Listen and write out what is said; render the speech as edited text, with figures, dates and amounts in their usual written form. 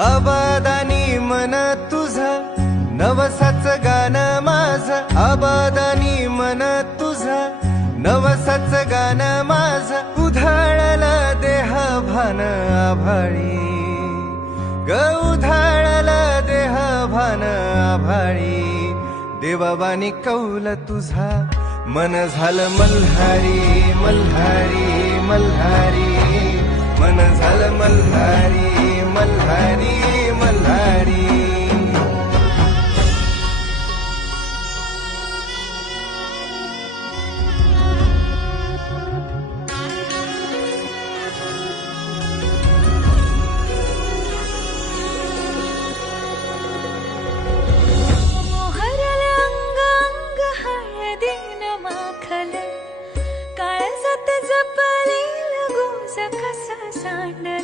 अबादानी मन तुझं नवसाच गाणं माझं, अबादानी मन तुझं नवसाच गाणं माझं, उधाळलं देह भान आभाळी ग, उधाळलं देह भान आभाळी, देवाबानी कौल तुझा मन झालं मल्हारी मल्हारी मल्हारी, मन झालं मल्हारी मल्हारी मल्हारी. काळजात जपलेलं गुंज कसा सांडला.